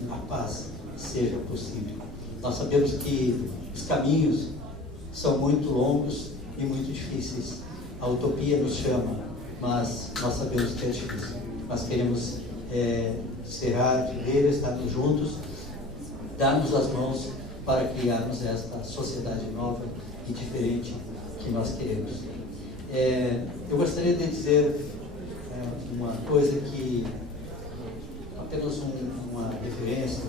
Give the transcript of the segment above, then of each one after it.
que a paz seja possível. Nós sabemos que os caminhos são muito longos e muito difíceis. A utopia nos chama, mas nós sabemos que é difícil. Nós queremos cerrar fileiras, estarmos juntos, darmos as mãos para criarmos esta sociedade nova e diferente que nós queremos. Eu gostaria de dizer uma coisa que, apenas uma referência.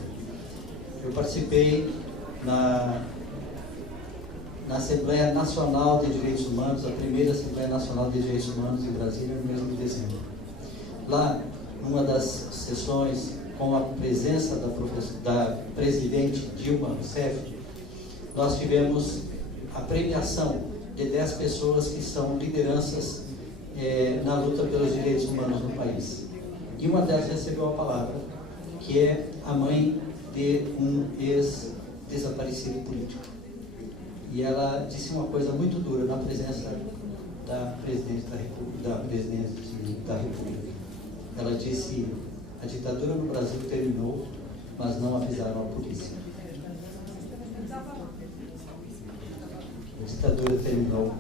Eu participei na Assembleia Nacional de Direitos Humanos, a primeira Assembleia Nacional de Direitos Humanos em Brasília, no mês de dezembro. Lá, numa das sessões, com a presença da presidente Dilma Rousseff, nós tivemos a premiação de 10 pessoas que são lideranças na luta pelos direitos humanos no país. E uma delas recebeu a palavra, que é a mãe de um ex-desaparecido político. E ela disse uma coisa muito dura na presença da presidente da República. Ela disse: a ditadura no Brasil terminou, mas não avisaram a polícia. A ditadura terminou,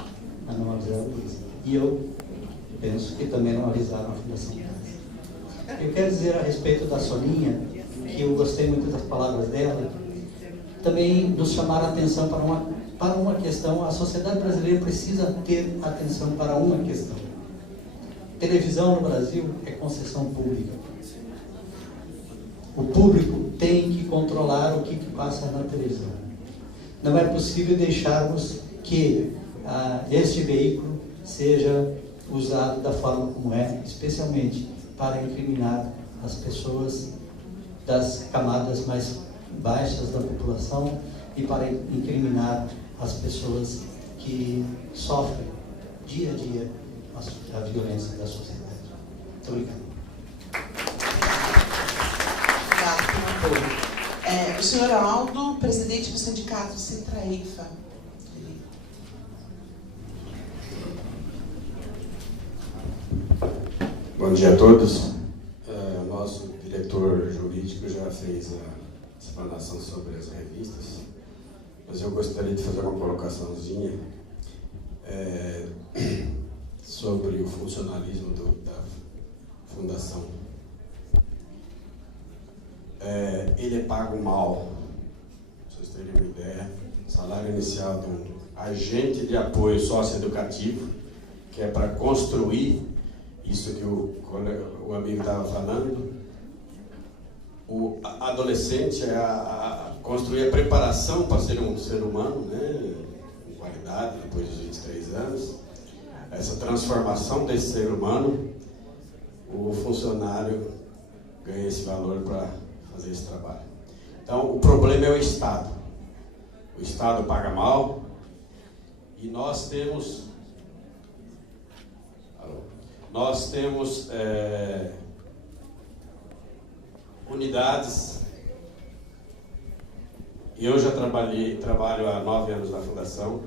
mas não avisaram a polícia. E eu penso que também não avisaram a Fundação Casa. Eu quero dizer a respeito da Soninha, que eu gostei muito das palavras dela, também nos chamar a atenção para uma questão. A sociedade brasileira precisa ter atenção para uma questão. Televisão no Brasil é concessão pública. O público tem que controlar o que passa na televisão. Não é possível deixarmos que este veículo seja usado da forma como é, especialmente para incriminar as pessoas das camadas mais baixas da população e para incriminar as pessoas que sofrem dia a dia a violência da sociedade. Muito obrigado. Obrigado pelo apoio. O senhor Aldo, presidente do sindicato Sintra-EIFA. Bom dia a todos. Nosso diretor jurídico já fez a explanação sobre as revistas, mas eu gostaria de fazer uma colocaçãozinha sobre o funcionalismo da Fundação. Ele é pago mal, para vocês terem uma ideia. Salário inicial de um agente de apoio socioeducativo, que é para construir isso que o amigo estava falando. O adolescente é construir a preparação para ser um ser humano, né, com qualidade, depois dos 23 anos. Essa transformação desse ser humano, o funcionário ganha esse valor para fazer esse trabalho. Então, o problema é o Estado. O Estado paga mal e nós temos unidades. Eu já trabalho há 9 anos na Fundação.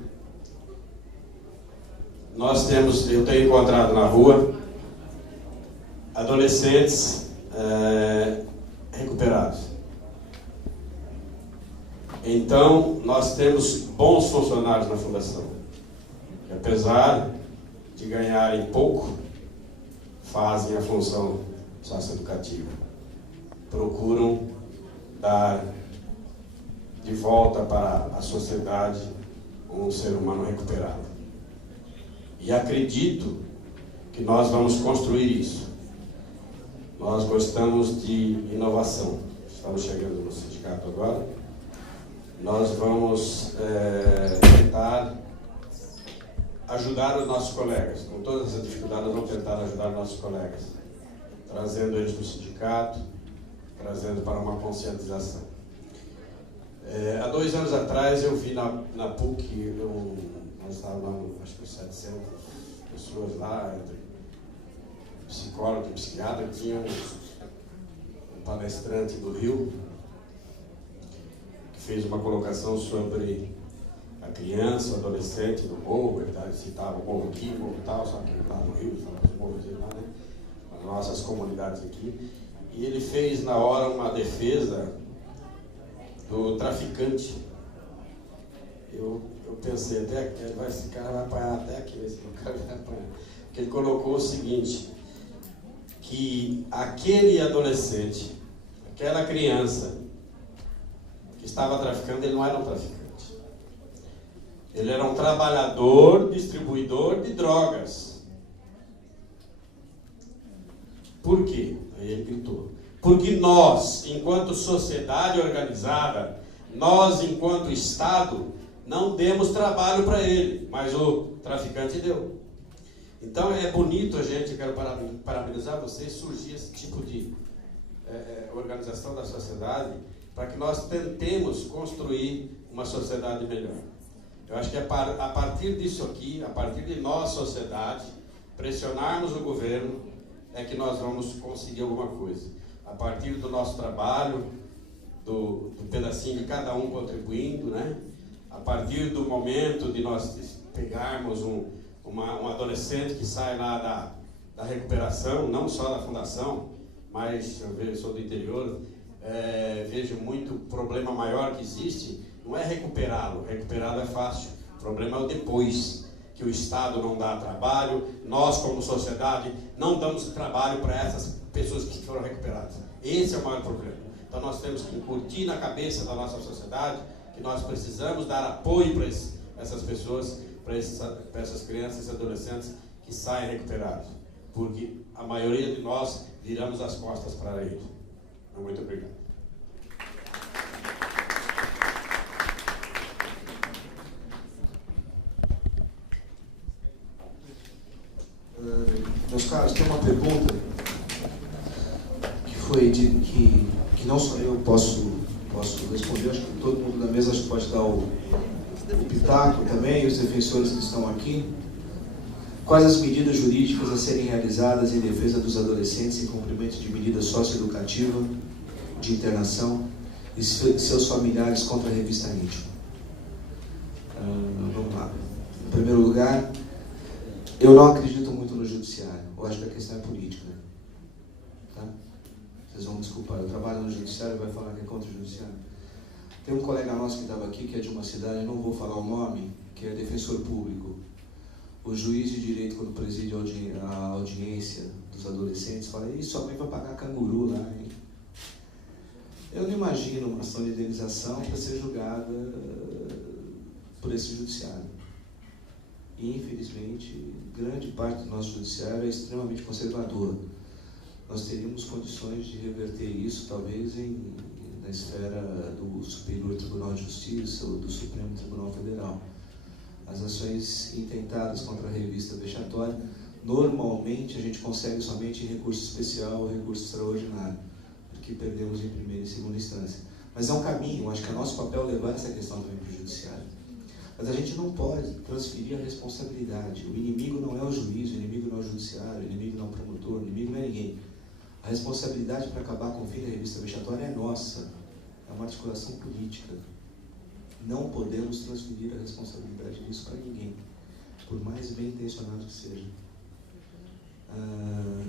Eu tenho encontrado na rua adolescentes recuperados. Então, nós temos bons funcionários na Fundação, que apesar de ganharem pouco, fazem a função socioeducativa. Procuram dar de volta para a sociedade um ser humano recuperado. E acredito que nós vamos construir isso. Nós gostamos de inovação. Estamos chegando no sindicato agora. Nós vamos tentar ajudar os nossos colegas. Com todas as dificuldades, nós vamos tentar ajudar os nossos colegas, trazendo eles para o sindicato, trazendo para uma conscientização. Há 2 anos atrás, eu vi na PUC, nós estávamos, acho que 700 pessoas lá, entre psicólogo e psiquiatra. Tinha um palestrante do Rio que fez uma colocação sobre a criança, o adolescente do morro. Ele citava o morro aqui, o morro tal, só que lá no Rio, os morros lá, né? As nossas comunidades aqui. e ele fez na hora uma defesa do traficante. Eu pensei, até que esse cara vai apanhar até aqui, esse cara vai apanhar. Porque ele colocou o seguinte, que aquele adolescente, aquela criança que estava traficando, ele não era um traficante. Ele era um trabalhador, distribuidor de drogas. Por quê? Aí ele gritou. Porque nós, enquanto sociedade organizada, nós, enquanto Estado, não demos trabalho para ele, mas o traficante deu. Então é bonito a gente, quero parabenizar vocês, surgir esse tipo de organização da sociedade, para que nós tentemos construir uma sociedade melhor. Eu acho que a partir disso aqui, a partir de nós, sociedade, pressionarmos o governo, é que nós vamos conseguir alguma coisa. A partir do nosso trabalho, do pedacinho de cada um contribuindo, né? A partir do momento de nós pegarmos um adolescente que sai lá da recuperação, não só da fundação, mas eu sou do interior, vejo muito problema maior que existe, não é recuperá-lo é fácil, o problema é o depois, que o Estado não dá trabalho, nós como sociedade não damos trabalho para essas pessoas que foram recuperadas. Esse é o maior problema. Então nós temos que incutir na cabeça da nossa sociedade que nós precisamos dar apoio para essas pessoas, para essas crianças e adolescentes que saem recuperados, porque a maioria de nós viramos as costas para ele. Muito obrigado. Meus caros, tem uma pergunta que foi que não só eu posso responder, acho que todo mundo da mesa acho que pode dar o pitaco também, os defensores que estão aqui. Quais as medidas jurídicas a serem realizadas em defesa dos adolescentes em cumprimento de medida socioeducativa, de internação e seus familiares contra a revista Nítido? Vamos lá. Em primeiro lugar, eu não acredito muito no judiciário. Eu acho que a questão é política. Tá? Vocês vão me desculpar. Eu trabalho no judiciário e vai falar que é contra o judiciário. Tem um colega nosso que estava aqui, que é de uma cidade, não vou falar o nome, que é defensor público. O juiz de direito, quando preside a audiência dos adolescentes, fala: "Ih, sua mãe vai pagar canguru lá, hein?" Eu não imagino uma ação de indenização para ser julgada por esse judiciário. E, infelizmente, grande parte do nosso judiciário é extremamente conservador. Nós teríamos condições de reverter isso, talvez, na esfera do Superior Tribunal de Justiça ou do Supremo Tribunal Federal. As ações intentadas contra a revista vexatória, normalmente a gente consegue somente em recurso especial ou recurso extraordinário, porque perdemos em primeira e segunda instância. Mas é um caminho, acho que é nosso papel levar essa questão também para o judiciário. Mas a gente não pode transferir a responsabilidade. O inimigo não é o juiz, o inimigo não é o judiciário, o inimigo não é o promotor, o inimigo não é ninguém. A responsabilidade para acabar com o fim da revista vexatória é nossa. É uma articulação política. Não podemos transferir a responsabilidade disso para ninguém, por mais bem intencionado que seja.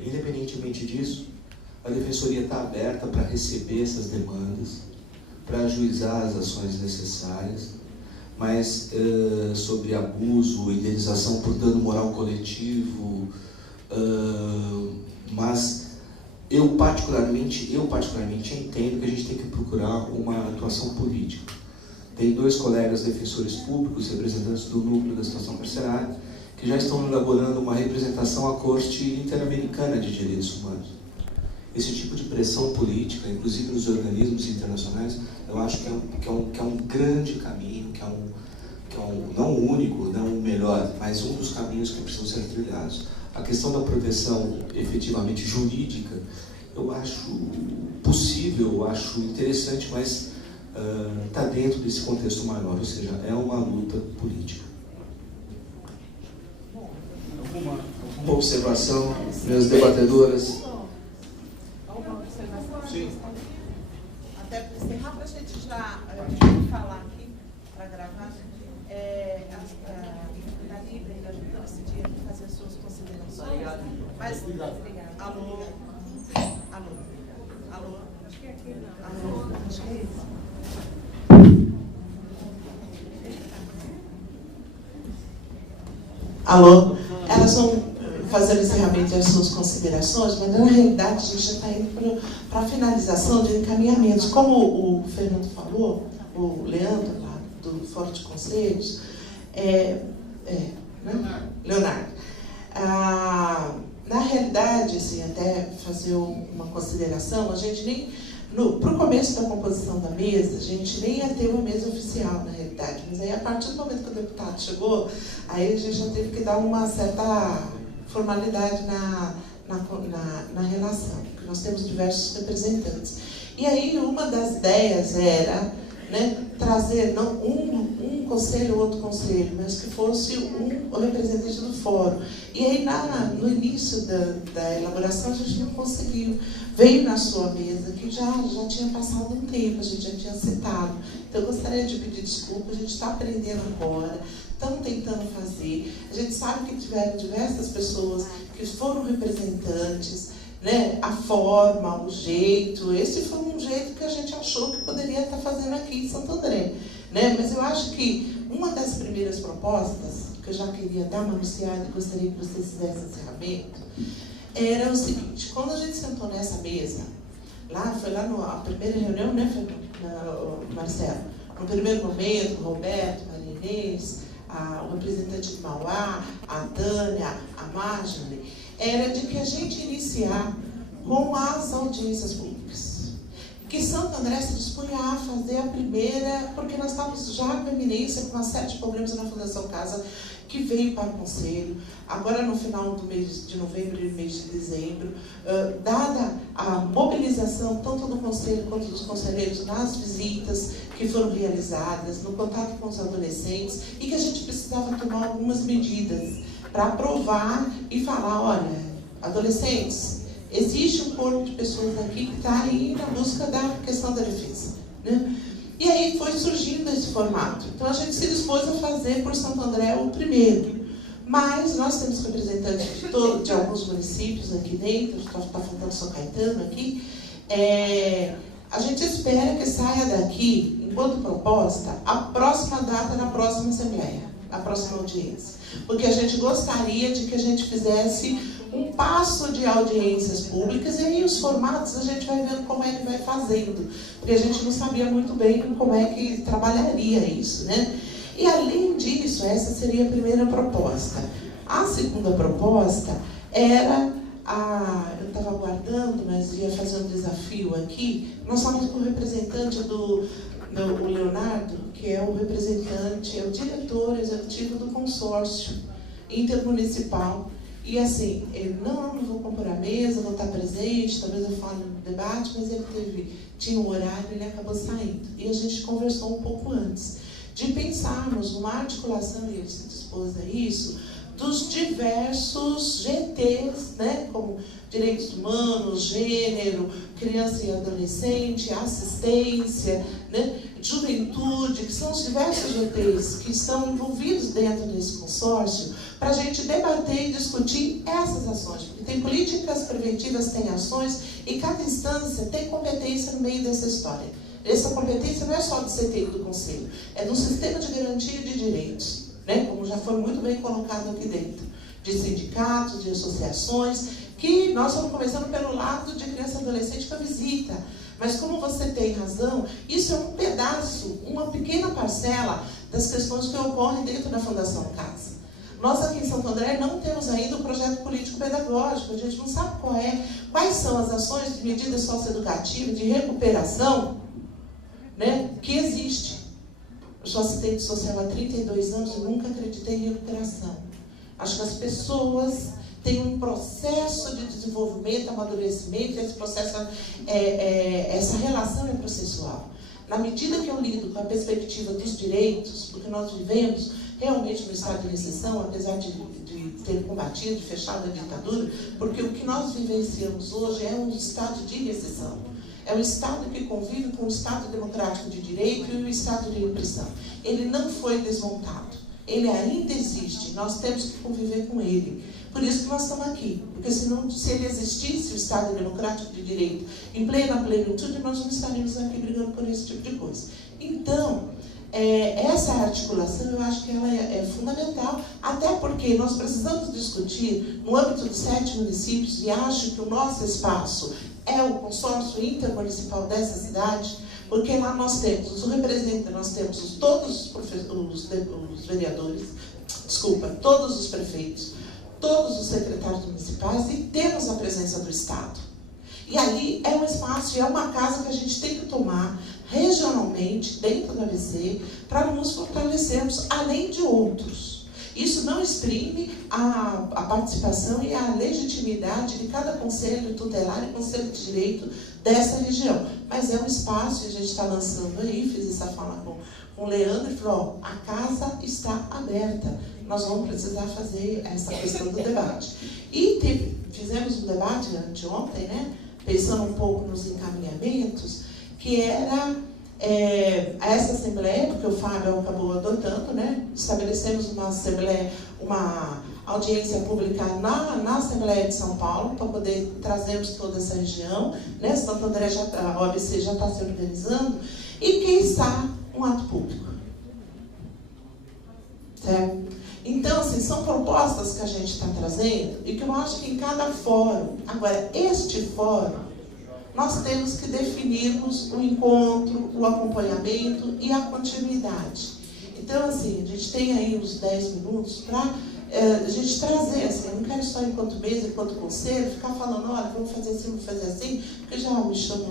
Independentemente disso, a Defensoria está aberta para receber essas demandas, para ajuizar as ações necessárias, mas sobre abuso, indenização por dano moral coletivo, mas eu particularmente entendo que a gente tem que procurar uma atuação política. Tem 2 colegas defensores públicos, representantes do núcleo da situação carcerária, que já estão elaborando uma representação à Corte Interamericana de Direitos Humanos. Esse tipo de pressão política, inclusive nos organismos internacionais, eu acho que é um grande caminho, que é um não o único, não o melhor, mas um dos caminhos que precisam ser trilhados. A questão da proteção efetivamente jurídica, eu acho possível, eu acho interessante, mas está dentro desse contexto maior, ou seja, é uma luta política. Alguma observação, minhas debatedoras? Alguma observação? Sim. Até para encerrar, para a gente já falar aqui, para gravar, a Libra ainda ajudou esse dia a fazer as suas considerações. Mas, obrigada. Alô. Alô? Acho que é aqui, não. Alô? Acho que é isso. Alô? Elas vão fazer o encerramento das suas considerações, mas na realidade a gente já está indo para a finalização de encaminhamentos. Como o Fernando falou, o Leandro, lá do Fórum de Conselhos, Leonardo. Na realidade, assim, até fazer uma consideração, a gente nem, para o começo da composição da mesa, a gente nem ia ter uma mesa oficial, na realidade. Mas aí, a partir do momento que o deputado chegou, aí a gente já teve que dar uma certa formalidade na relação, porque nós temos diversos representantes. E aí, uma das ideias era, né, trazer não um conselho ou outro conselho, mas que fosse o representante do fórum. E aí, no início da elaboração, a gente não conseguiu. Veio na sua mesa, que já tinha passado um tempo, a gente já tinha citado. Então, eu gostaria de pedir desculpa, a gente está aprendendo agora, estamos tentando fazer. A gente sabe que tiveram diversas pessoas que foram representantes, né, a forma, o jeito. Esse foi um jeito que a gente achou que poderia estar fazendo aqui em Santo André. Né? Mas eu acho que uma das primeiras propostas, que eu já queria dar uma anunciada e gostaria que vocês fizessem encerramento, era o seguinte: quando a gente sentou nessa mesa, foi lá na primeira reunião, né, Marcelo? No primeiro momento, o Roberto, a Maria Inês, o representante de Mauá, a Tânia, a Marjorie, era de que a gente iniciar com as audiências públicas. Que Santo André se dispunha a fazer a primeira, porque nós estávamos já com eminência, com uma série de problemas na Fundação Casa, que veio para o Conselho, agora no final do mês de novembro e mês de dezembro, dada a mobilização tanto do Conselho quanto dos conselheiros nas visitas que foram realizadas, no contato com os adolescentes, e que a gente precisava tomar algumas medidas para aprovar e falar, olha, adolescentes, existe um corpo de pessoas aqui que está aí na busca da questão da defesa. Né? E aí foi surgindo esse formato. Então a gente se dispôs a fazer por Santo André o primeiro. Mas nós temos representantes de alguns municípios aqui dentro, está faltando São Caetano aqui. A gente espera que saia daqui, enquanto proposta, a próxima data da próxima Assembleia, a próxima audiência. Porque a gente gostaria de que a gente fizesse um passo de audiências públicas, e aí os formatos a gente vai vendo como é que vai fazendo, porque a gente não sabia muito bem como é que trabalharia isso, né? E além disso, essa seria a primeira proposta. A segunda proposta era eu estava aguardando, mas ia fazer um desafio aqui. Nós falamos com o representante do Leonardo, que é o representante, é o diretor executivo do consórcio intermunicipal. E assim, ele, não vou compor a mesa, vou estar presente, talvez eu fale no debate, mas ele tinha um horário e ele acabou saindo. E a gente conversou um pouco antes de pensarmos numa articulação, e ele se dispôs a isso, dos diversos GTs, né, como direitos humanos, gênero, criança e adolescente, assistência, né, juventude, que são os diversos GTs que estão envolvidos dentro desse consórcio, para a gente debater e discutir essas ações. Porque tem políticas preventivas, tem ações, e cada instância tem competência no meio dessa história. Essa competência não é só do CT do Conselho, é do sistema de garantia de direitos, né? Como já foi muito bem colocado aqui dentro, de sindicatos, de associações, que nós estamos começando pelo lado de criança e adolescente com a visita. Mas como você tem razão, isso é um pedaço, uma pequena parcela das questões que ocorrem dentro da Fundação Casa. Nós aqui em Santo André não temos ainda um projeto político-pedagógico, a gente não sabe quais são as ações de medidas socioeducativas, de recuperação, né, que existe. Eu sou assistente social há 32 anos e nunca acreditei em recuperação. Acho que as pessoas têm um processo de desenvolvimento, amadurecimento, e esse processo, essa relação é processual. Na medida que eu lido com a perspectiva dos direitos, porque nós vivemos realmente no estado de exceção, apesar de ter combatido, de fechado a ditadura, porque o que nós vivenciamos hoje é um estado de exceção. É um Estado que convive com o Estado democrático de direito e o Estado de repressão. Ele não foi desmontado. Ele ainda existe. Nós temos que conviver com ele. Por isso que nós estamos aqui. Porque senão, se ele existisse, o Estado Democrático de Direito, em plena plenitude, nós não estaríamos aqui brigando por esse tipo de coisa. Então, essa articulação, eu acho que ela é fundamental, até porque nós precisamos discutir, no âmbito dos 7 municípios, e acho que o nosso espaço é o consórcio intermunicipal dessa cidade, porque lá nós temos os representantes, nós temos todos os vereadores, todos os prefeitos, todos os secretários municipais, e temos a presença do Estado. E ali é um espaço, é uma casa que a gente tem que tomar regionalmente, dentro do ABC, para nos fortalecermos, além de outros. Isso não exprime a participação e a legitimidade de cada conselho tutelar e conselho de direito dessa região. Mas é um espaço, e a gente está lançando aí, fiz essa fala com o Leandro, e falou, a casa está aberta, nós vamos precisar fazer essa questão do debate. E fizemos um debate anteontem, né, pensando um pouco nos encaminhamentos, que era essa assembleia, porque o Fábio acabou adotando, né? Estabelecemos uma audiência pública na Assembleia de São Paulo, para poder trazermos toda essa região, né? Santo André, a OABC já está se organizando, e quem está um ato público. Certo? Então, assim, são propostas que a gente está trazendo, e que eu acho que em cada fórum, agora, este fórum, nós temos que definirmos o encontro, o acompanhamento e a continuidade. Então, assim, a gente tem aí uns 10 minutos para a gente trazer, assim, eu não quero só enquanto mesa, enquanto conselho, ficar falando, olha, vamos fazer assim, porque já me chamam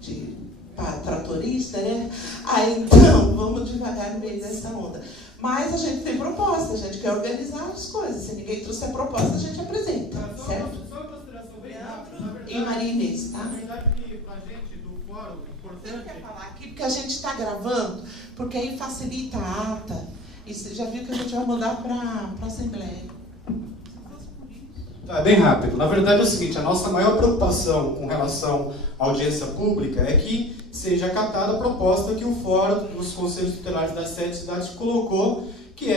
de tratorista, né? Aí, então, vamos devagar no meio dessa onda. Mas a gente tem proposta, a gente quer organizar as coisas. Se ninguém trouxer proposta, a gente apresenta, certo? Só uma consideração bem rápida. E Maria Inês, tá? Na verdade, que pra gente do fórum, Você importante... quer falar aqui? Porque a gente está gravando, porque aí facilita a ata. E você já viu que a gente vai mandar para a Assembleia. Tá, bem rápido. Na verdade é o seguinte, a nossa maior preocupação com relação à audiência pública é que seja acatada a proposta que o Fórum dos Conselhos Tutelares das 7 cidades colocou, que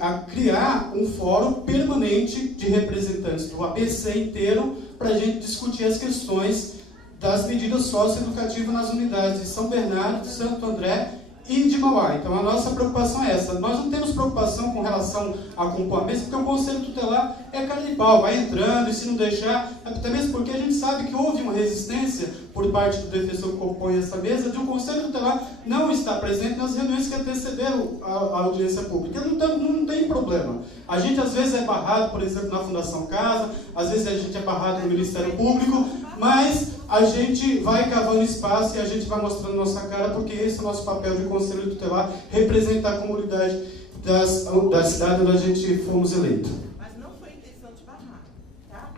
a criar um fórum permanente de representantes do ABC inteiro para a gente discutir as questões das medidas socioeducativas nas unidades de São Bernardo, de Santo André e de Mauá. Então a nossa preocupação é essa. Nós não temos preocupação com relação à acompanhamento, porque o Conselho Tutelar é cara de pau, vai entrando, e se não deixar, até mesmo porque a gente sabe que houve uma resistência por parte do defensor que compõe essa mesa, de um Conselho Tutelar não estar presente nas reuniões que antecederam a audiência pública. Não tem problema. A gente às vezes é barrado, por exemplo, na Fundação Casa, às vezes a gente é barrado no Ministério Público, mas a gente vai cavando espaço e a gente vai mostrando nossa cara, porque esse é o nosso papel de Conselho Tutelar, representar a comunidade da cidade onde a gente fomos eleitos. Mas não foi a intenção de barrar, tá?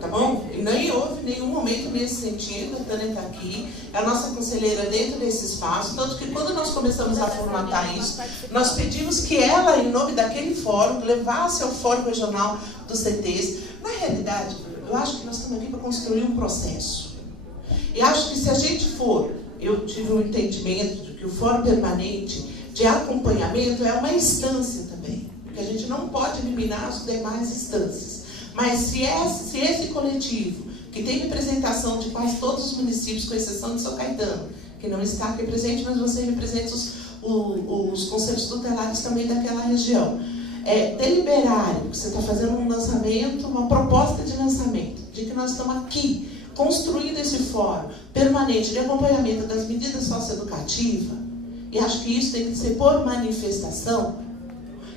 Tá bom? E nem houve nenhum momento nesse sentido. A Tânia está aqui, é a nossa conselheira dentro desse espaço, tanto que quando nós começamos a formatar isso, nós pedimos que ela, em nome daquele fórum, levasse ao fórum regional dos CTs. Na realidade, eu acho que nós estamos aqui para construir um processo. E acho que se a gente eu tive um entendimento de que o fórum permanente de acompanhamento é uma instância também, porque a gente não pode eliminar as demais instâncias. Mas se esse coletivo, que tem representação de quase todos os municípios, com exceção de São Caetano, que não está aqui presente, mas você representa os conselhos tutelares também daquela região, deliberarem, você está fazendo um lançamento, uma proposta de lançamento, de que nós estamos aqui, construindo esse fórum permanente de acompanhamento das medidas socioeducativas, e acho que isso tem que ser por manifestação,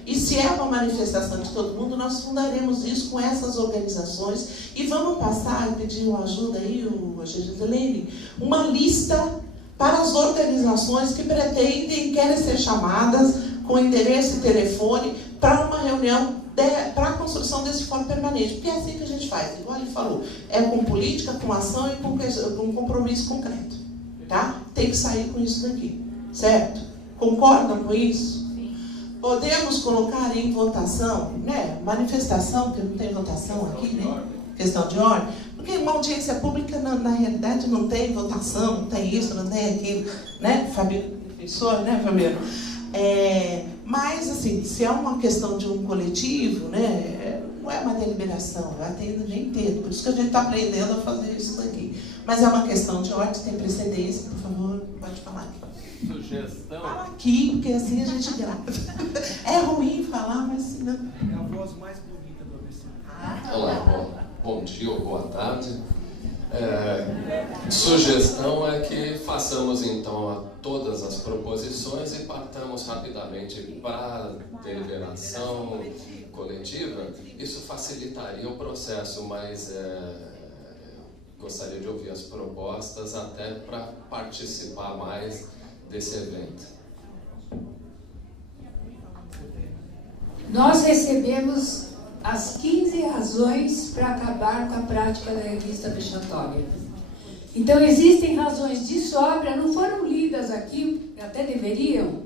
e se é uma manifestação de todo mundo, nós fundaremos isso com essas organizações, e vamos passar, e pedir uma ajuda aí, a Giselene, uma lista para as organizações que pretendem, querem ser chamadas com endereço e telefone para uma reunião para a construção desse fórum permanente, porque é assim que a gente faz, igual ele falou, é com política, com ação e com compromisso concreto, tá? Tem que sair com isso daqui, certo? Concordam com isso? Podemos colocar em votação, né? Manifestação, porque não tem votação aqui, né? Questão de ordem, porque uma audiência pública, na realidade, não tem votação, não tem isso, não tem aquilo, né? Fabiano, professor, né, Fabiano? Mas, assim, se é uma questão de um coletivo, né, não é uma deliberação, eu atendo, nem entendo. Por isso que a gente está aprendendo a fazer isso daqui. Mas é uma questão de ordem, tem precedência, por favor, pode falar. Sugestão. Fala aqui, porque assim a gente grava. É ruim falar, mas se não... É a voz mais bonita do ABC. Olá, bom dia ou boa tarde. Sugestão é que façamos então todas as proposições e partamos rapidamente para a deliberação coletiva. Isso facilitaria o processo, mas gostaria de ouvir as propostas até para participar mais desse evento. Nós recebemos as 15 razões para acabar com a prática da revista vexatória. Então, existem razões de sobra, não foram lidas aqui, até deveriam.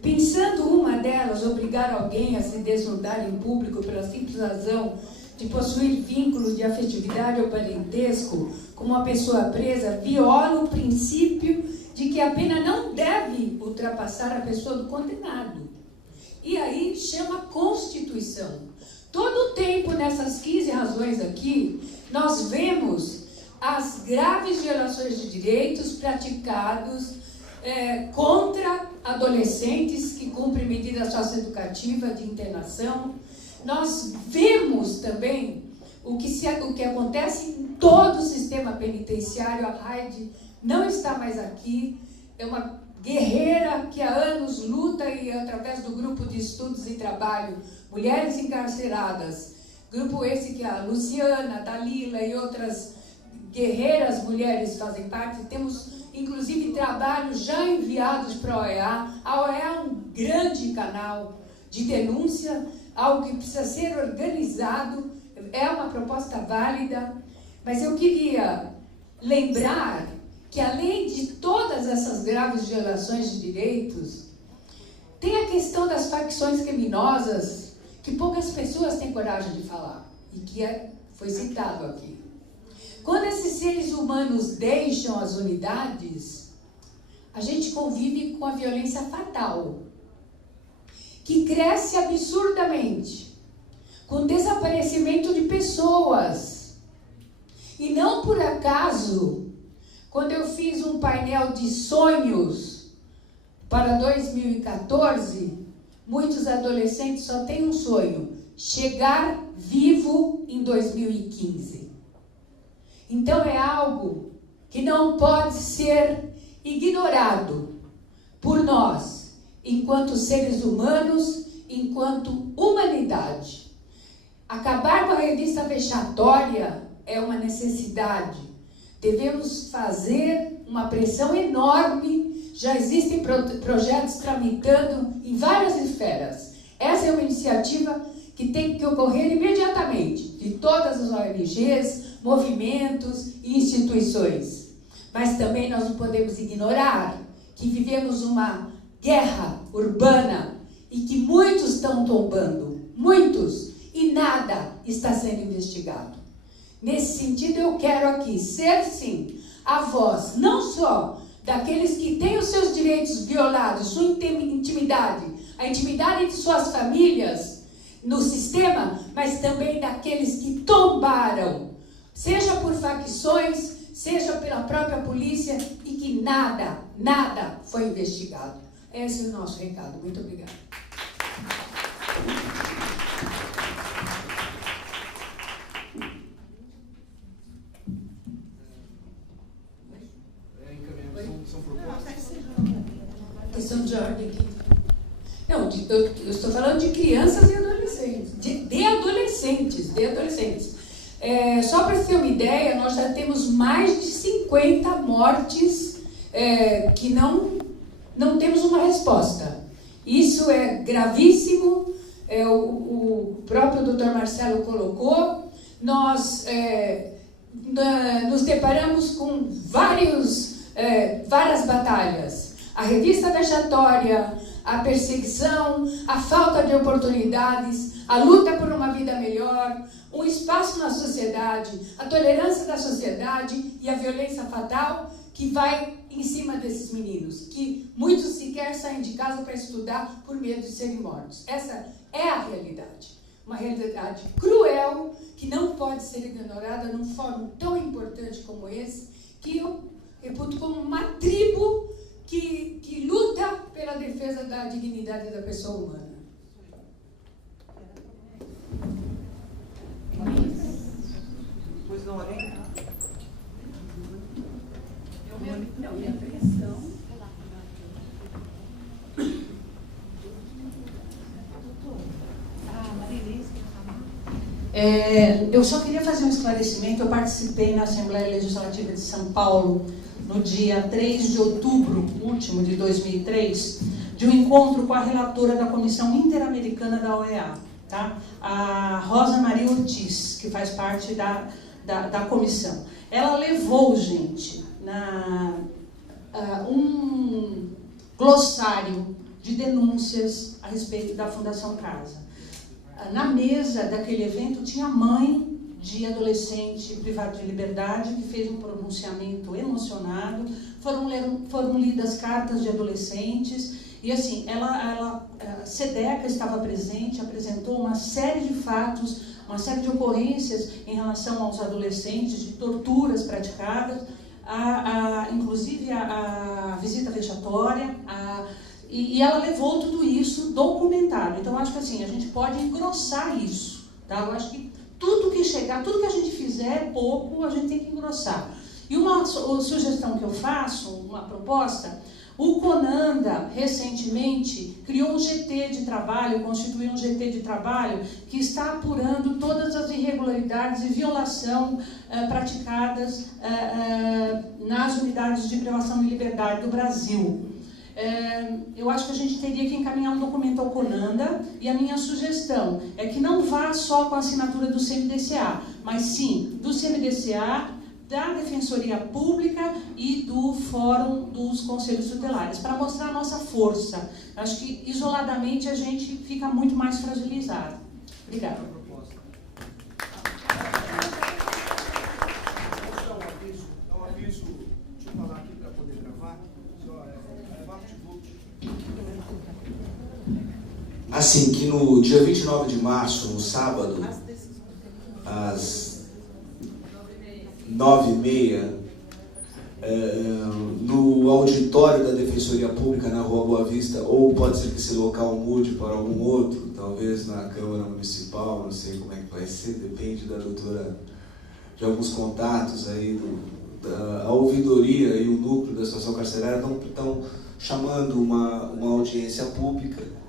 Pensando uma delas, obrigar alguém a se desnudar em público pela simples razão de possuir vínculo de afetividade ou parentesco com uma pessoa presa, viola o princípio de que a pena não deve ultrapassar a pessoa do condenado. E aí chama Constituição. Todo o tempo, nessas 15 razões aqui, nós vemos as graves violações de direitos praticados contra adolescentes que cumprem medida socioeducativa de internação. Nós vemos também o que acontece em todo o sistema penitenciário. A Raide não está mais aqui, é uma guerreira que há anos luta e através do grupo de estudos e trabalho Mulheres Encarceradas, grupo esse que a Luciana, a Dalila e outras guerreiras mulheres fazem parte, temos inclusive trabalhos já enviados para a OEA. A OEA é um grande canal de denúncia, algo que precisa ser organizado, é uma proposta válida, mas eu queria lembrar que além de todas essas graves violações de direitos, tem a questão das facções criminosas, que poucas pessoas têm coragem de falar, e que foi citado aqui. Quando esses seres humanos deixam as unidades, a gente convive com a violência fatal, que cresce absurdamente, com desaparecimento de pessoas. E não por acaso, quando eu fiz um painel de sonhos para 2014, muitos adolescentes só têm um sonho: chegar vivo em 2015. Então é algo que não pode ser ignorado por nós, enquanto seres humanos, enquanto humanidade. Acabar com a revista vexatória é uma necessidade. Devemos fazer uma pressão enorme. Já existem projetos tramitando em várias esferas. Essa é uma iniciativa que tem que ocorrer imediatamente, de todas as ONGs, movimentos e instituições. Mas também nós não podemos ignorar que vivemos uma guerra urbana e que muitos estão tombando, muitos, e nada está sendo investigado. Nesse sentido, eu quero aqui ser, sim, a voz, não só daqueles que têm os seus direitos violados, sua intimidade, a intimidade de suas famílias no sistema, mas também daqueles que tombaram, seja por facções, seja pela própria polícia, e que nada foi investigado. Esse é o nosso recado. Muito obrigada. São propostas. Questão de ordem aqui. Não, eu estou falando de crianças e adolescentes. De adolescentes. Só para ter uma ideia, nós já temos mais de 50 mortes que não temos uma resposta. Isso é gravíssimo. O próprio Dr. Marcelo colocou. Nós nos deparamos com várias batalhas. A revista vexatória, a perseguição, a falta de oportunidades, a luta por uma vida melhor, um espaço na sociedade, a tolerância da sociedade e a violência fatal que vai em cima desses meninos, que muitos sequer saem de casa para estudar por medo de serem mortos. Essa é a realidade. uma realidade cruel, que não pode ser ignorada num fórum tão importante como esse, que eu reputo como uma tribo que luta pela defesa da dignidade da pessoa humana. Pois não, além. Não, minha pressão. Eu só queria fazer um esclarecimento. Eu participei na Assembleia Legislativa de São Paulo no dia 3 de outubro último de 2003, de um encontro com a relatora da Comissão Interamericana da OEA, tá? A Rosa Maria Ortiz, que faz parte da comissão. Ela levou, gente, um glossário de denúncias a respeito da Fundação Casa. Na mesa daquele evento tinha a mãe de adolescente privado de liberdade, que fez um pronunciamento emocionado. Foram lidas cartas de adolescentes, e assim, a SEDECA estava presente, apresentou uma série de fatos, uma série de ocorrências em relação aos adolescentes, de torturas praticadas, inclusive a visita vexatória, e ela levou tudo isso documentado. Então, acho que assim, a gente pode engrossar isso, tá? Eu acho que tudo que chegar, tudo que a gente fizer pouco, a gente tem que engrossar. E uma sugestão que eu faço, uma proposta, o CONANDA, recentemente, criou um GT de trabalho, constituiu um GT de trabalho que está apurando todas as irregularidades e violação praticadas nas unidades de privação de liberdade do Brasil. Eu acho que a gente teria que encaminhar um documento ao CONANDA, e a minha sugestão é que não vá só com a assinatura do CMDCA, mas sim do CMDCA, da Defensoria Pública e do Fórum dos Conselhos Tutelares, para mostrar a nossa força. Acho que isoladamente a gente fica muito mais fragilizado. Obrigada. Dá um aviso, deixa eu falar aqui para poder gravar. Assim, que no dia 29 de março, no sábado, às 9h30, no auditório da Defensoria Pública, na Rua Boa Vista, ou pode ser que esse local mude para algum outro, talvez na Câmara Municipal, não sei como é que vai ser, depende da doutora, de alguns contatos aí, a ouvidoria e o núcleo da situação carcerária estão chamando uma audiência pública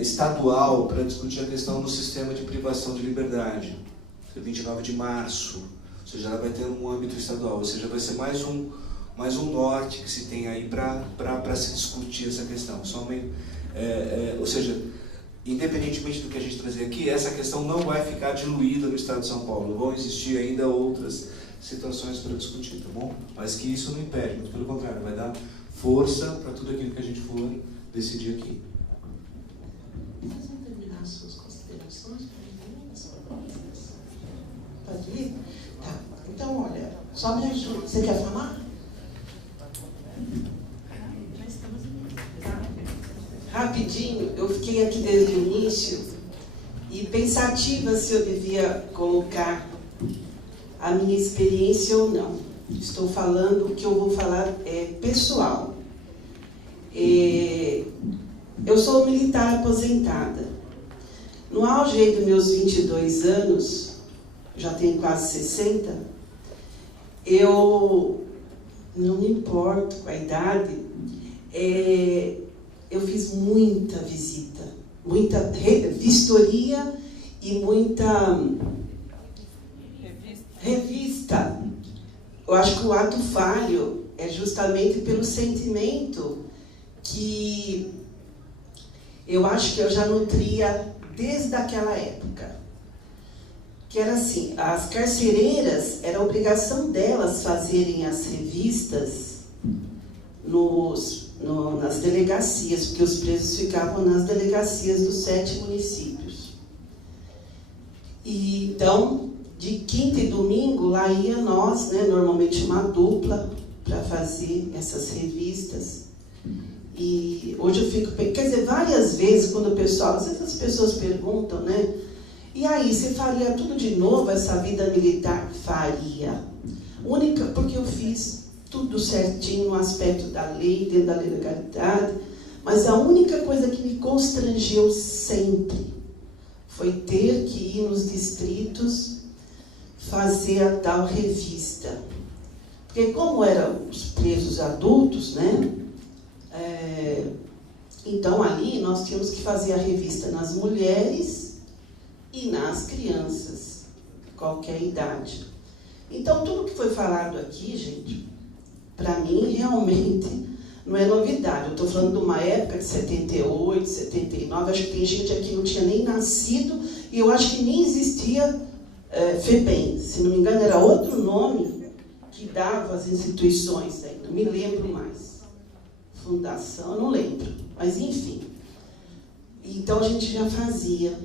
estadual para discutir a questão do sistema de privação de liberdade, 29 de março, ou seja, ela vai ter um âmbito estadual, ou seja, vai ser mais um norte que se tem aí para se discutir essa questão. Ou seja, independentemente do que a gente trazer aqui, essa questão não vai ficar diluída no estado de São Paulo, vão existir ainda outras situações para discutir, tá bom? Mas que isso não impede, muito pelo contrário, vai dar força para tudo aquilo que a gente for decidir aqui. Você terminar as suas considerações? Pode ir? Tá. Então, olha, só me ajuda. Você quer falar? Rapidinho, eu fiquei aqui desde o início e pensativa se eu devia colocar a minha experiência ou não. Estou falando, o que eu vou falar é pessoal. Eu sou militar aposentada. No auge dos meus 22 anos, já tenho quase 60, eu não me importo com a idade, eu fiz muita visita, muita vistoria e muita revista. Eu acho que o ato falho é justamente pelo sentimento que eu acho que eu já nutria desde aquela época. Que era assim, as carcereiras, era obrigação delas fazerem as revistas nas delegacias, porque os presos ficavam nas delegacias dos 7 municípios. E então, de quinta e domingo, lá ia nós, né, normalmente uma dupla, para fazer essas revistas. E hoje eu fico, quer dizer, várias vezes quando o pessoal, às vezes as pessoas perguntam, né, E aí, você faria tudo de novo, essa vida militar? Faria. Única, porque eu fiz tudo certinho no aspecto da lei, dentro da legalidade, mas a única coisa que me constrangeu sempre foi ter que ir nos distritos fazer a tal revista. Porque como eram os presos adultos, né? Então ali nós tínhamos que fazer a revista nas mulheres e nas crianças, qualquer idade. Então tudo que foi falado aqui, gente, para mim realmente não é novidade. Eu estou falando de uma época de 78, 79, acho que tem gente aqui que não tinha nem nascido, e eu acho que nem existia FEBEM. Se não me engano, era outro nome que dava as instituições, aí, não me lembro mais. Fundação, não lembro, mas enfim. Então a gente já fazia.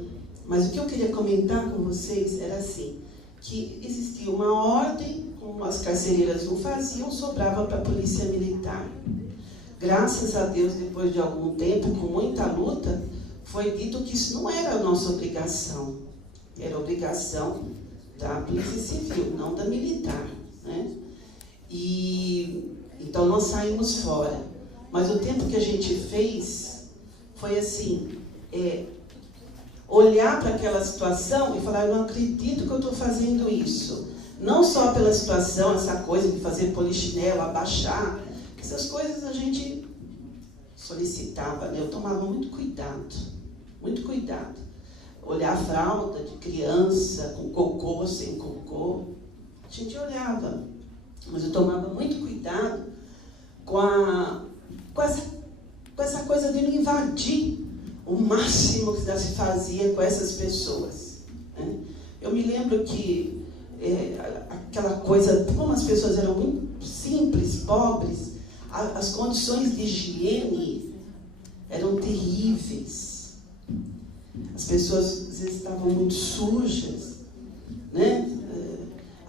Mas o que eu queria comentar com vocês era assim, que existia uma ordem, como as carcereiras não faziam, sobrava para a polícia militar. Graças a Deus, depois de algum tempo, com muita luta, foi dito que isso não era a nossa obrigação. Era obrigação da polícia civil, não da militar, né? E então nós saímos fora. Mas o tempo que a gente fez foi assim, olhar para aquela situação e falar, eu não acredito que eu estou fazendo isso. Não só pela situação, essa coisa de fazer polichinelo, abaixar, essas coisas a gente solicitava, né? Eu tomava muito cuidado, muito cuidado. Olhar a fralda de criança, com cocô, sem cocô, a gente olhava, mas eu tomava muito cuidado com essa coisa de não invadir o máximo que se fazia com essas pessoas, né? Eu me lembro que aquela coisa, como as pessoas eram muito simples, pobres, as condições de higiene eram terríveis. As pessoas às vezes estavam muito sujas, né?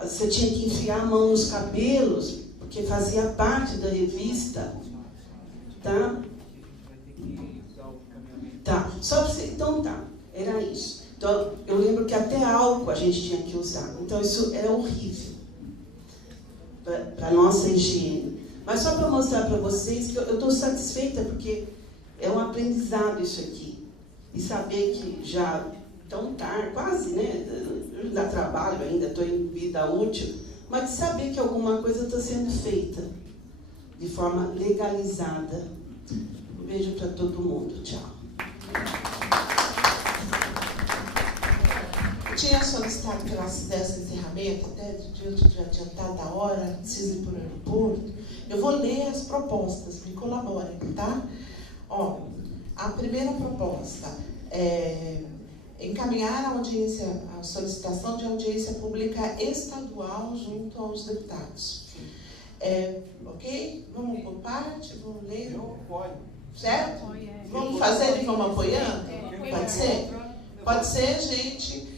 Você tinha que enfiar a mão nos cabelos, porque fazia parte da revista. Tá? Tá. Só para você... Então tá, era isso. Então, eu lembro que até álcool a gente tinha que usar. Então, isso era horrível para a nossa higiene. Mas só para mostrar para vocês que eu estou satisfeita, porque é um aprendizado isso aqui. E saber que já tão tarde, quase, né? Eu dá trabalho ainda, estou em vida útil, mas de saber que alguma coisa está sendo feita de forma legalizada. Um beijo para todo mundo. Tchau. Eu tinha solicitado que nós fizéssemos encerramento, até de adiantada a hora, preciso ir para o aeroporto. Eu vou ler as propostas, me colaborem, tá? Ó, a primeira proposta é encaminhar a solicitação de audiência pública estadual junto aos deputados. Ok? Vamos por parte? Vamos ler? Não pode. Certo? Vamos fazer e vamos apoiando? Pode ser? Pode ser, gente.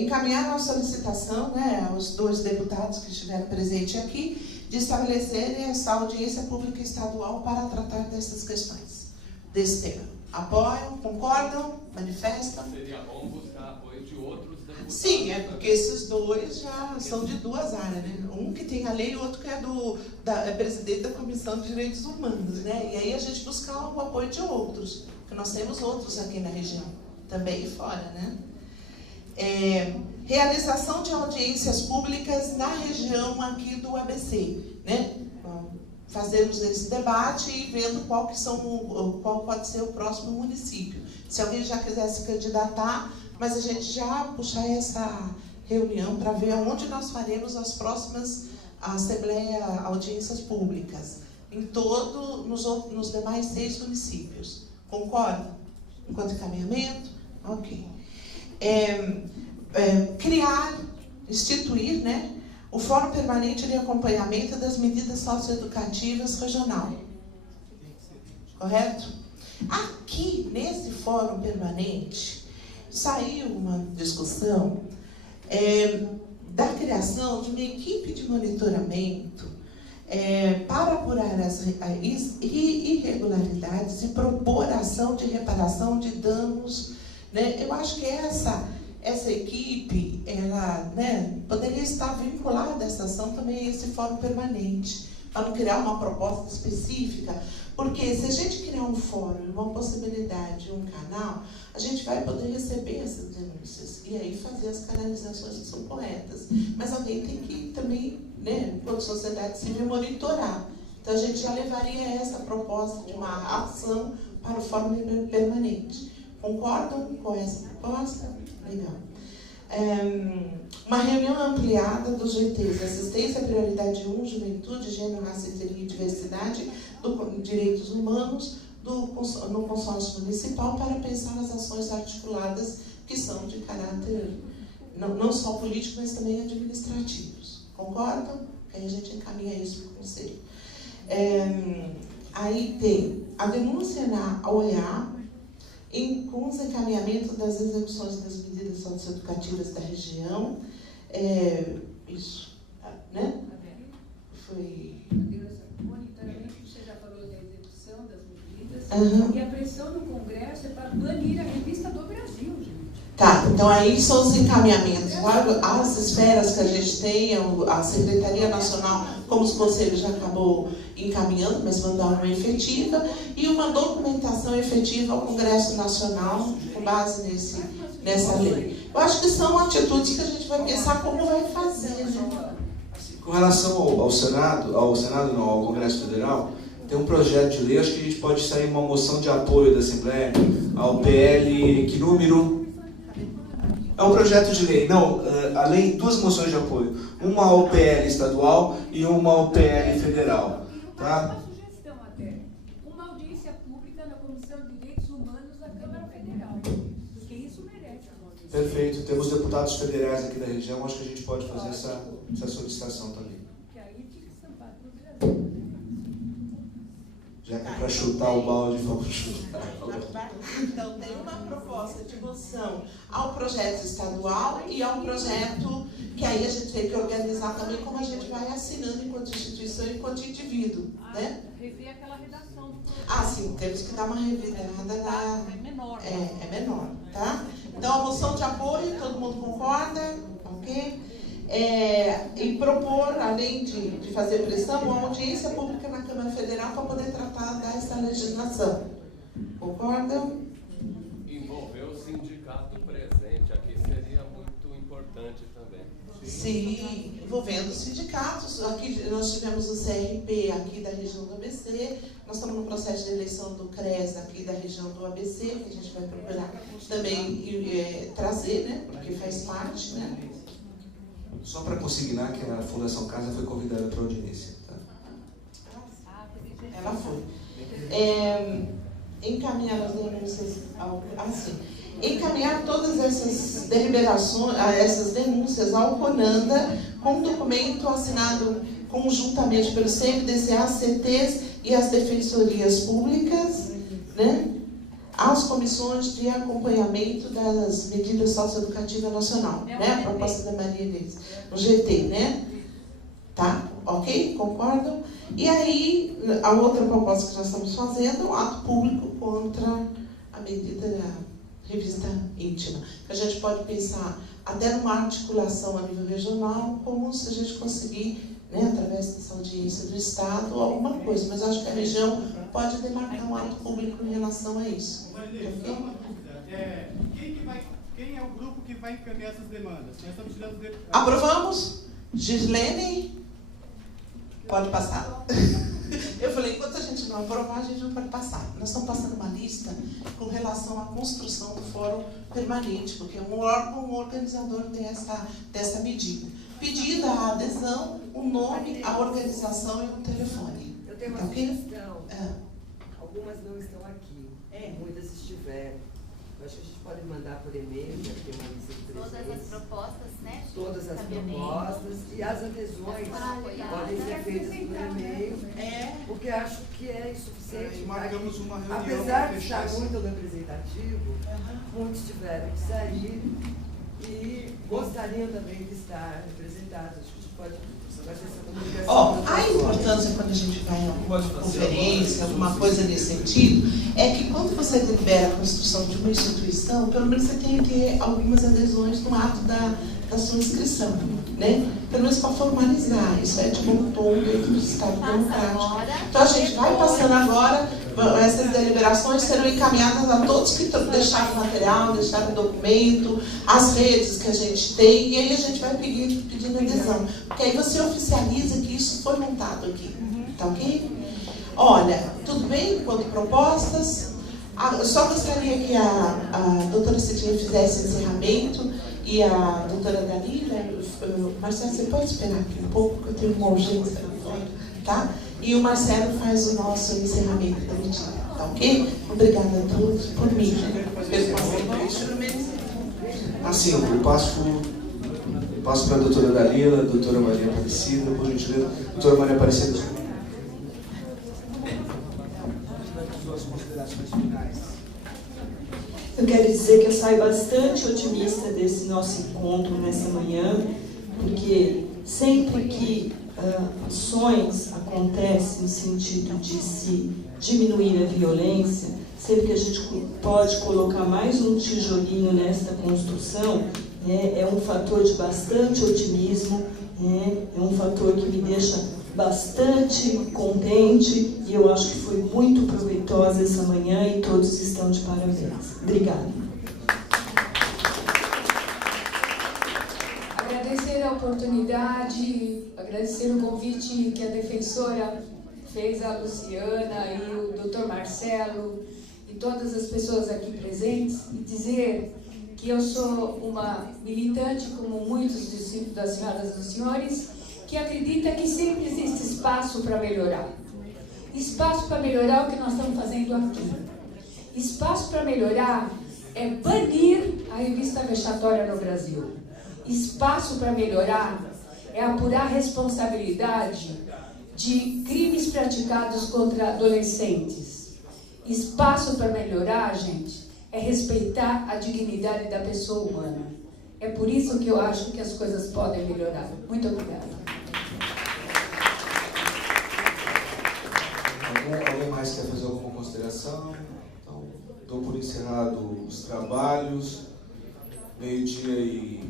Encaminhar a solicitação, né, aos 2 deputados que estiveram presentes aqui, de estabelecerem essa audiência pública estadual para tratar dessas questões, desse tema. Apoiam? Concordam? Manifestam? Seria bom buscar apoio de outros deputados. Sim, porque esses 2 já são de 2 áreas, né? Um que tem a lei e o outro que é presidente da Comissão de Direitos Humanos, né? E aí a gente buscar o apoio de outros, porque nós temos outros aqui na região, também e fora, né? Realização de audiências públicas na região aqui do ABC, né? Fazermos esse debate e vendo qual pode ser o próximo município. Se alguém já quiser se candidatar, mas a gente já puxar essa reunião para ver onde nós faremos as próximas audiências públicas, nos demais 6 municípios. Concorda? Enquanto encaminhamento? Ok. Instituir, né, o Fórum Permanente de Acompanhamento das Medidas Socioeducativas Regional. Correto? Aqui, nesse Fórum Permanente, saiu uma discussão da criação de uma equipe de monitoramento para apurar as irregularidades e propor ação de reparação de danos, né? Eu acho que essa essa equipe, ela, né, poderia estar vinculada a essa ação também a esse fórum permanente, para não criar uma proposta específica, porque se a gente criar um fórum, uma possibilidade, um canal, a gente vai poder receber essas denúncias e aí fazer as canalizações que são corretas. Mas alguém tem que também, né, enquanto sociedade civil, monitorar. Então a gente já levaria essa proposta de uma ação para o fórum permanente. Concordam com essa proposta? Legal. Uma reunião ampliada dos GTs, Assistência, Prioridade 1, Juventude, Gênero, Raça e Diversidade, Direitos Humanos, no consórcio municipal, para pensar nas ações articuladas que são de caráter não só político, mas também administrativos. Concordam? Aí a gente encaminha isso para o Conselho. Aí tem a denúncia na OEA, com os encaminhamentos das execuções das medidas socioeducativas da região. Isso, né? Foi... Monitoramento, você já falou da execução das medidas, e a pressão no Congresso é para banir a revista do Brasil, gente. Tá, então aí são os encaminhamentos, claro, as esferas que a gente tem, a Secretaria Nacional, como os conselhos já acabou encaminhando, mas mandar uma efetiva, e uma documentação efetiva ao Congresso Nacional, com base nessa lei. Eu acho que são atitudes que a gente vai pensar como vai fazer, né? Com relação ao Senado, ao Congresso Federal, tem um projeto de lei, acho que a gente pode sair uma moção de apoio da Assembleia ao PL, que número? É um projeto de lei, não, além, duas moções de apoio, uma ao PL estadual e uma ao PL federal. Tá? Uma sugestão até, uma audiência pública na Comissão de Direitos Humanos da Câmara Federal, porque isso merece uma audiência. Perfeito, temos deputados federais aqui da região, acho que a gente pode fazer essa solicitação também. Que aí fica estampado no Brasil. Já que é para chutar o balde, vamos chutar. Então, tem uma proposta de moção ao projeto estadual e ao projeto que aí a gente tem que organizar também como a gente vai assinando enquanto instituição e enquanto indivíduo, né? Rever aquela redação do Sim, temos que dar uma revirada É menor. É menor, tá? Então, a moção de apoio, todo mundo concorda? Ok? E propor, além de fazer pressão, uma audiência pública na Câmara Federal para poder tratar dessa legislação. Concordam? Envolver o sindicato presente aqui seria muito importante também. Sim, envolvendo os sindicatos. Aqui nós tivemos o CRP aqui da região do ABC, nós estamos no processo de eleição do CRES aqui da região do ABC, que a gente vai procurar também trazer, né? Porque faz parte, né? Só para consignar que a Fundação Casa foi convidada para a audiência. Tá? Ela foi. Encaminhar as denúncias encaminhar todas essas deliberações, essas denúncias ao CONANDA, com um documento assinado conjuntamente pelo CMDCA, CTs e as defensorias públicas, né? Às comissões de acompanhamento das medidas socioeducativas nacional, né? A proposta da Maria Inês, no GT, né? Tá? Ok? Concordam? E aí, a outra proposta que nós estamos fazendo, o ato público contra a medida da revista íntima. A gente pode pensar até numa articulação a nível regional, como se a gente conseguir, né, através dessa audiência do Estado, alguma coisa. Mas acho que a região pode demarcar um ato público em relação a isso. Só uma dúvida. Quem é o grupo que vai encaminhar essas demandas? Nós estamos tirando deputados. Aprovamos? Gislene? Pode passar. Eu falei, enquanto a gente não aprovar, a gente não pode passar. Nós estamos passando uma lista com relação à construção do fórum permanente, porque um órgão organizador dessa medida. Pedida a adesão, o nome, a organização e o telefone. Eu tenho uma sugestão. Algumas não estão aqui. Muitas estiveram. Eu acho que a gente pode mandar por e-mail, já tem uma lista de presentes. Todas as propostas, né? Todas as propostas e as adesões podem ser feitas por e-mail, porque acho que é insuficiente. Marcamos uma reunião. Apesar de estar muito representativo, muitos tiveram que sair e gostariam também de estar representados. A gente pode fazer essa comunicação. Ó, a importância quando a gente vai a alguma conferência, alguma coisa nesse sentido, é que quando você delibera a construção de uma instituição, pelo menos você tem que ter algumas adesões no ato da sua inscrição, né? Pelo menos para formalizar. Isso é de bom tom dentro do Estado Democrático. Então a gente vai passando agora, essas deliberações serão encaminhadas a todos que deixaram material, deixaram documento, as redes que a gente tem, e aí a gente vai pedindo adesão. Porque aí você oficializa que isso foi montado aqui. Tá ok? Olha, tudo bem quanto propostas? Eu só gostaria que a doutora Cidinha fizesse o encerramento e a doutora Dalila. Marcelo, você pode esperar aqui um pouco, que eu tenho uma urgência lá fora, tá? E o Marcelo faz o nosso encerramento da medida, tá ok? Obrigada a todos por mim. Assim, eu passo para a doutora Dalila, a doutora Maria Aparecida, por gentileza. Doutora Maria Aparecida. Eu quero dizer que eu saio bastante otimista desse nosso encontro nessa manhã, porque sempre que ações acontecem no sentido de se diminuir a violência, sempre que a gente pode colocar mais um tijolinho nesta construção, é um fator de bastante otimismo, é um fator que me deixa bastante contente, e eu acho que foi muito proveitosa essa manhã e todos estão de parabéns. Obrigada. Agradecer a oportunidade, agradecer o convite que a defensora fez a Luciana e o Dr. Marcelo e todas as pessoas aqui presentes, e dizer que eu sou uma militante, como muitos das senhoras e dos senhores, que acredita que sempre existe espaço para melhorar. Espaço para melhorar é o que nós estamos fazendo aqui. Espaço para melhorar é banir a revista vexatória no Brasil. Espaço para melhorar é apurar a responsabilidade de crimes praticados contra adolescentes. Espaço para melhorar, gente, é respeitar a dignidade da pessoa humana. É por isso que eu acho que as coisas podem melhorar. Muito obrigada. Alguém mais quer fazer alguma consideração? Então, dou por encerrado os trabalhos. Meio-dia e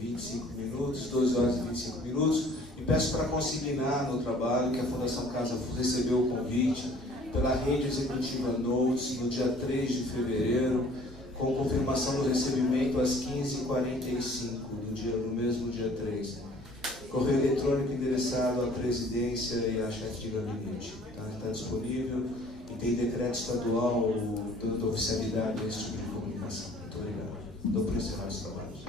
25 minutos, 12 horas e 25 minutos. E peço para consignar no trabalho que a Fundação Casa recebeu o convite pela Rede Executiva Notes no dia 3 de fevereiro, com confirmação do recebimento às 15h45, no mesmo dia 3. Correio eletrônico endereçado à presidência e à chefe de gabinete. Está disponível e tem decreto estadual dando oficialidade a esse tipo de comunicação. Muito obrigado. Dou por encerrar os trabalhos.